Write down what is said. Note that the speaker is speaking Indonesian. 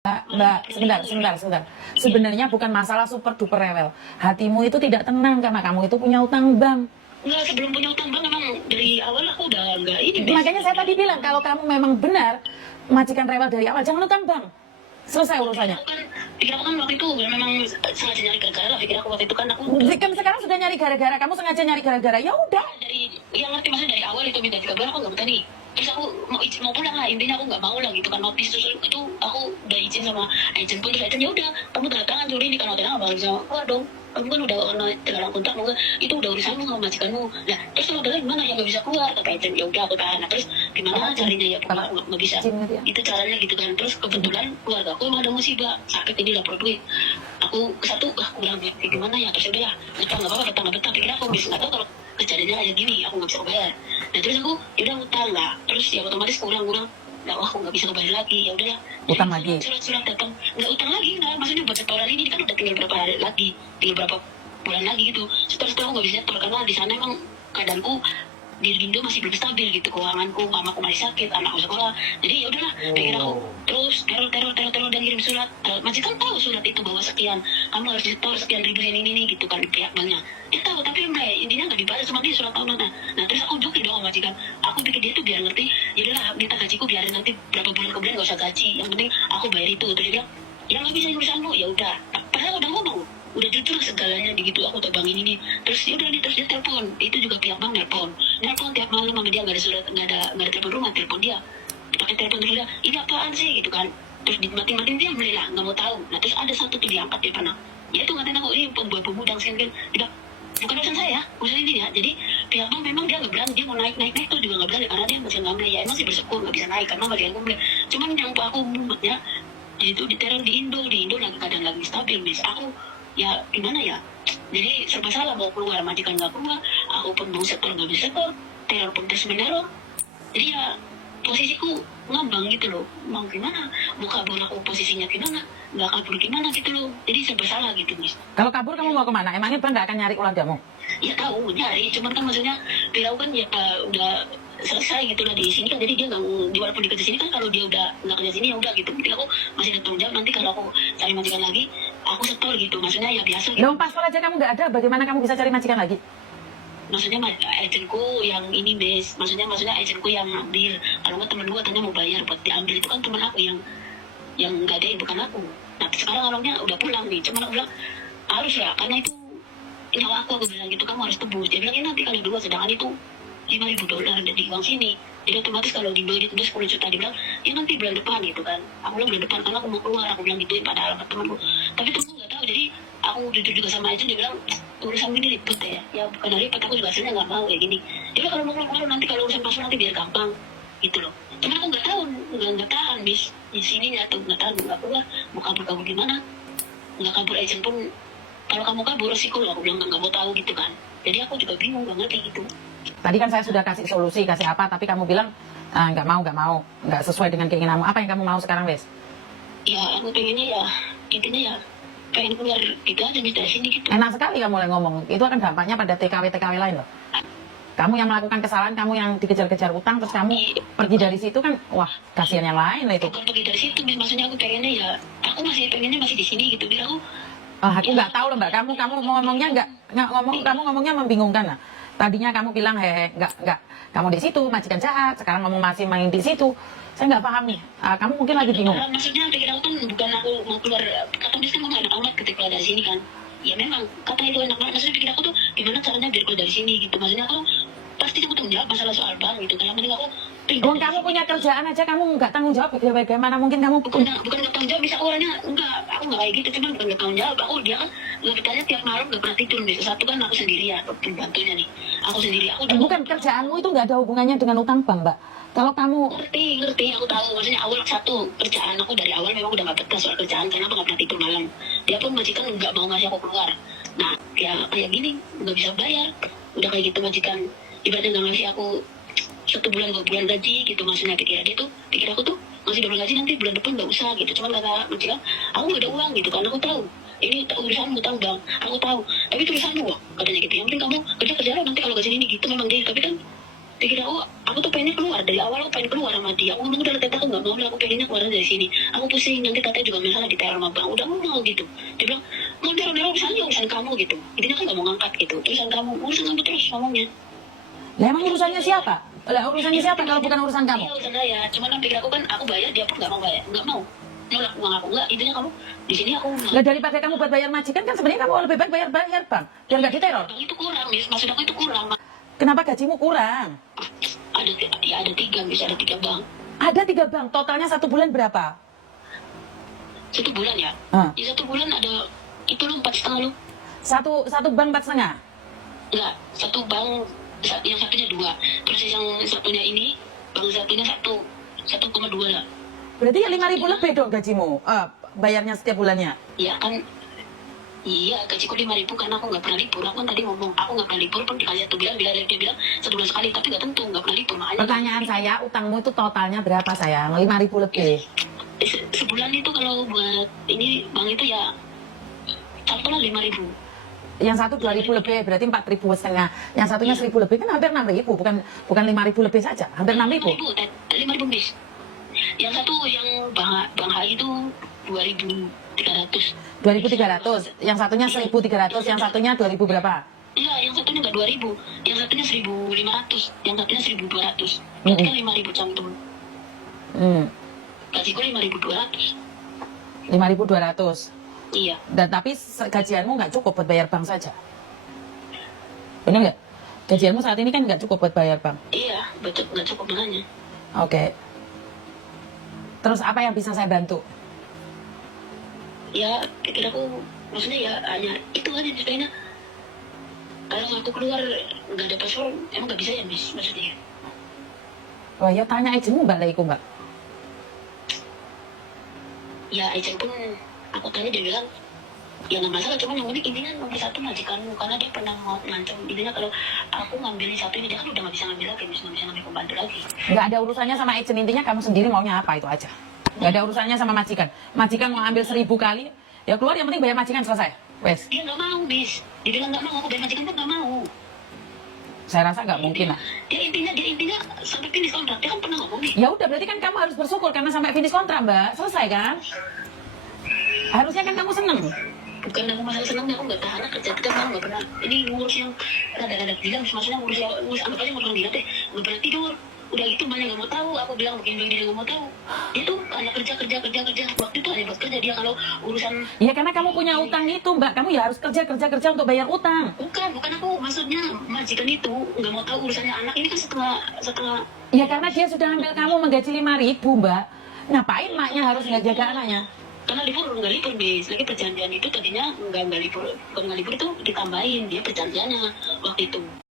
Mbak, sebentar. Sebenarnya bukan masalah super duper rewel. Hatimu itu tidak tenang karena kamu itu punya utang bank. Enggak, sebelum punya utang bang memang dari awal aku udah enggak ini. Bes. Makanya saya tadi bilang kalau kamu memang benar majikan rewel dari awal, jangan utang bank. Selesai urusannya. Pikir aku kan waktu itu memang sengaja nyari gara-gara lah. Pikir aku waktu itu kan aku Kan sekarang sudah nyari gara-gara, kamu sengaja nyari gara-gara. Ya udah. dari yang ngerti maksudnya dari awal itu minta 3 bulan aku nggak minta nih. Terus aku mau pulang lah, intinya aku nggak mau lah gitu kan, notice terus itu aku udah izin sama agent pun, terus agent ya udah kamu tanda tangan dulu ini, karena tanda tangan bisa keluar dong, kamu kan udah tanda kontrak, itu udah urusanmu sama majikanmu. Nah terus kalau udah gimana ya nggak bisa keluar kata agent, ya udah aku tahan. Nah terus gimana caranya ya pokoknya aku nggak bisa, itu caranya gitu kan. Terus kebetulan keluarga aku emang ada musibah sakit, ini lapor duit aku satu, aku bilang gimana ya, terus udah ya betah nggak apa-apa, betah nggak betah, pikir aku bisa nggak tahu kalau kejadiannya kayak gini aku nggak bisa bayar. Nah terus aku yaudah utang lah, terus ya otomatis kurang nah wah aku nggak bisa bayar lagi, ya udah ya utang lagi, surat datang, nggak utang lagi, nggak maksudnya buat setoran ini kan udah tinggal berapa hari lagi, tinggal berapa bulan lagi gitu. Terus aku nggak bisa setor karena di sana emang keadaanku di Indo masih belum stabil gitu, keuanganku, mamaku masih sakit, anakku sekolah, jadi ya udahlah pikir aku. Terus teror dan kirim surat, majikan tahu surat itu bahwa sekian kamu harus setor sekian ribu ini gitu kan pihak banknya, dia tahu tapi enggak, intinya nggak dibalas sama dia surat tahunan. Nah terus aku joki dong sama majikan, aku pikir dia tuh biar ngerti, ya udahlah minta gajiku biarin nanti berapa bulan kemudian nggak usah gaji, yang penting aku bayar itu. Terus dia bilang ya nggak bisa urusanmu, ya udah, padahal udah ngomong udah jujur segalanya gitu, aku tuh bang ini. Terus ya udah terus dia telepon, itu juga pihak bank nelpon tiap malam sama dia, nggak ada surat, nggak ada telepon rumah, telepon dia pakai telepon, terus dia ini apaan sih gitu kan, terus dimatiin dia belilah nggak mau tahu. Nah terus ada satu tuh diangkat dia pernah, ya itu ngatain aku ini pembuat pemudang sengkel, dia bukan urusan saya, urusan ini ya. Jadi pihak bank memang dia nggak berani, dia mau naik tuh juga nggak berani karena dia masih nggak beli, ya emang sih bersyukur nggak bisa naik karena nggak ada yang beli. Cuman yang aku mumetnya itu diteror di Indo lagi keadaan lagi stabil, mis aku ya gimana ya, jadi serba salah, mau keluar majikan nggak keluar, aku pun mau setor nggak bisa setor, teror pun terus meneror. Jadi ya posisiku ngambang gitu loh, mau gimana, mau kabur aku posisinya gimana, nggak kabur gimana gitu loh, jadi serba salah gitu mis. Kalau kabur kamu mau kemana? Emangnya bank nggak akan nyari keluargamu? Ya tahu nyari, cuman kan maksudnya Firau kan ya udah selesai gitu lah di sini kan, jadi dia nggak, walaupun di kerja sini kan, kalau dia udah nggak kerja sini ya udah gitu. Jadi aku masih ada tanggung jawab, nanti kalau aku cari majikan lagi aku setor gitu, maksudnya ya biasa gitu. Dong paspor aja kamu nggak ada, bagaimana kamu bisa cari majikan lagi? Maksudnya agentku yang ini mes, maksudnya agentku yang ambil, kalau nggak temen gue tanya mau bayar buat diambil, itu kan temen aku yang nggak ada, bukan aku. Nah sekarang orangnya udah pulang nih, cuman aku bilang harus ya, karena itu nyawa aku bilang gitu, kamu harus tebus. Dia bilang ini nanti kali 2, sedangkan itu $5.000 dari uang sini, jadi otomatis kalau di bawah itu 10 juta. Dia bilang ya nanti bulan depan gitu kan, aku bilang bulan depan karena aku mau keluar, aku bilang gituin pada alamat temanku, tapi temanku nggak tahu. Jadi aku jujur juga sama agent, dia bilang urusan ini ribet ya bukan ribet, aku juga hasilnya nggak mau kayak gini. Dia bilang kalau mau keluar nanti, kalau urusan paspor nanti biar gampang gitu loh. Cuman aku nggak tahu, nggak tahan bis di sini ya tuh, nggak tahan, nggak keluar, mau kabur gimana, nggak kabur agent pun, kalau kamu kabur resiko, aku bilang nggak mau tahu gitu kan. Jadi aku juga bingung, nggak ngerti gitu. Tadi kan saya sudah kasih solusi, kasih apa, tapi kamu bilang nggak mau, nggak sesuai dengan keinginanmu. Apa yang kamu mau sekarang, Wes? Ya aku pengennya ya, intinya ya pengen keluar gitu aja dari sini gitu. Enak sekali kamu mulai ngomong, itu akan dampaknya pada TKW lain loh. Kamu yang melakukan kesalahan, kamu yang dikejar-kejar utang, terus kamu pergi dari situ kan, wah kasihan yang lain lah itu. Bukan pergi dari situ, maksudnya aku pengennya ya, aku pengennya masih di sini gitu. Biar aku nggak tahu loh mbak, kamu ngomongnya kamu ngomongnya membingungkan lah. Tadinya kamu bilang nggak, kamu di situ majikan jahat, sekarang ngomong masih main di situ. Saya nggak paham nih, kamu mungkin lagi bingung. Maksudnya pikir aku kan bukan aku mau keluar, kata dia kan kamu enak banget ketika dari sini kan. Ya memang kata itu enak banget, maksudnya pikir aku tuh gimana caranya biar keluar dari sini gitu. Maksudnya aku pasti aku tanggung jawab masalah soal bank gitu kan. Yang penting aku kamu punya kerjaan aja, kamu nggak tanggung jawab, bagaimana mungkin kamu bukan nggak tanggung jawab, bisa orangnya enggak, aku nggak kayak gitu, cuman bukan nggak tanggung jawab. Aku dia kan nggak bertanya tiap malam, nggak pernah tidur. Bisa satu kan aku sendiri ya, pembantunya nih aku sendiri. Aku bukan kerjaanmu itu nggak ada hubungannya dengan utang bank mbak. Kalau kamu ngerti aku tahu, maksudnya awal satu kerjaan aku dari awal memang udah nggak betah soal kerjaan, karena aku nggak pernah tidur malam. Dia pun majikan nggak mau ngasih aku keluar. Nah ya kayak gini nggak bisa bayar, udah kayak gitu majikan ibaratnya nggak ngasih aku 1 bulan 2 bulan gaji gitu. Maksudnya pikir aku tuh ngasih 2 bulan gaji nanti bulan depan nggak usah gitu. Cuman kata majikan aku nggak ada uang gitu, karena aku tahu ini urusanmu utang bang, aku tahu, tapi itu urusanmu katanya gitu. Yang penting kamu kerja lo, nanti kalau gaji ini gitu memang dia, tapi kan pikir aku tuh pengennya keluar dari awal, aku pengen keluar sama dia. Aku ngomong udah, aku nggak mau lah, aku pengennya keluar dari sini. Aku pusing, nanti katanya juga misalnya diteror sama bang. Udah aku mau gitu. Dia bilang mau teror urusannya urusan kamu gitu. Intinya kan nggak mau ngangkat gitu. Urusan kamu terus ngomongnya. Lah emang urusannya siapa? Lah urusannya siapa kalau bukan urusan kamu? Iya urusan saya. Cuman kan pikir aku kan aku bayar, dia pun nggak mau bayar, nggak mau. Nolak uang aku nggak. Intinya kamu di sini aku nggak. Lah daripada kamu buat bayar majikan kan sebenarnya kamu lebih baik bayar bang, biar nggak diteror. Bang itu kurang, Miss. Maksud aku itu kurang. Kenapa gajimu kurang? Ada 3, Miss. Ada 3 bang. Ada 3 bank, totalnya 1 bulan berapa? 1 bulan ya. Ah. Di 1 bulan ada itu lo 4,5 lo. Satu bank 4,5. Enggak, 1 bank yang satunya 2. Terus yang satunya ini bank satunya 1,2 lah. Berarti ya 5.000 lebih dong gajimu, bayarnya setiap bulannya. Ya kan. Iya, gajiku 5.000 karena aku nggak pernah libur. Aku kan tadi ngomong, aku nggak pernah libur pun dikasih tuh bilang dia bilang sebulan sekali, tapi nggak tentu nggak pernah libur. Makanya Pertanyaan saya, utangmu itu totalnya berapa sayang? 5.000 lebih. sebulan itu kalau buat ini bang itu ya contohnya 5.000. Yang satu 2.000 lebih, berarti 4.500. Yang satunya 1.000 lebih, kan hampir 6.000, bukan 5.000 lebih saja, hampir 6.000. 5.000 bis. Yang satu yang bang Hai itu 2.300. 2.300, yang satunya 1.300, yang satunya 2.000 berapa? Iya, yang satunya nggak 2.000, yang satunya 1.500, yang satunya 1.200. Berarti kan 5.000 cantum. Gajiku 5.200. 5.200. Iya. Dan tapi gajianmu nggak cukup buat bayar bank saja. Benar nggak? Gajianmu saat ini kan nggak cukup buat bayar bank. Iya, betul, nggak cukup makanya. Oke. Terus apa yang bisa saya bantu? Ya, pikir aku, maksudnya ya hanya itu aja ceritanya. Kalau aku keluar nggak ada paspor, emang nggak bisa ya, Miss? Maksudnya. Wah ya tanya ajamu mbak Laiku mbak. Ya, Aizen pun aku tanya dia bilang ya nggak masalah, cuman yang unik intinya nomor 1 majikanmu karena dia pernah mau ngancam. Intinya kalau aku ngambilin 1 ini dia kan udah nggak bisa ngambil lagi, Miss, nggak bisa ngambil pembantu lagi. Nggak ada urusannya sama agent, intinya kamu sendiri maunya apa itu aja. Nggak ada urusannya sama majikan. Majikan mau ambil 1.000 kali, ya keluar yang penting bayar majikan selesai. Wes. Dia nggak mau, Miss. Dia bilang nggak mau, aku bayar majikan pun nggak mau. Saya rasa nggak mungkin lah. Dia intinya sampai finish kontrak. Dia kan pernah ngomong nih. Ya udah berarti kan kamu harus bersyukur karena sampai finish kontrak mbak, selesai kan? Harusnya kan kamu seneng. Bukan aku masalah senangnya, aku nggak tahan kerja. Kita kan nggak pernah. Ini ngurus yang rada-rada gila, maksudnya ngurus anggap aja ngurus gila teh. Nggak pernah tidur. Udah gitu banyak nggak mau tahu. Aku bilang begini dia nggak mau tahu. Dia tuh hanya kerja. Waktu itu hanya buat kerja dia kalau urusan. Ya karena kamu punya utang itu mbak, kamu ya harus kerja untuk bayar utang. Bukan aku maksudnya majikan itu nggak mau tahu urusannya anak ini kan setelah. Ya karena dia sudah ambil kamu menggaji 5.000 mbak. Ngapain maknya harus nggak jaga anaknya? Karena nggak libur, Bis. Lagi perjanjian itu tadinya nggak libur. Bukan nggak libur itu ditambahin dia perjanjiannya waktu itu.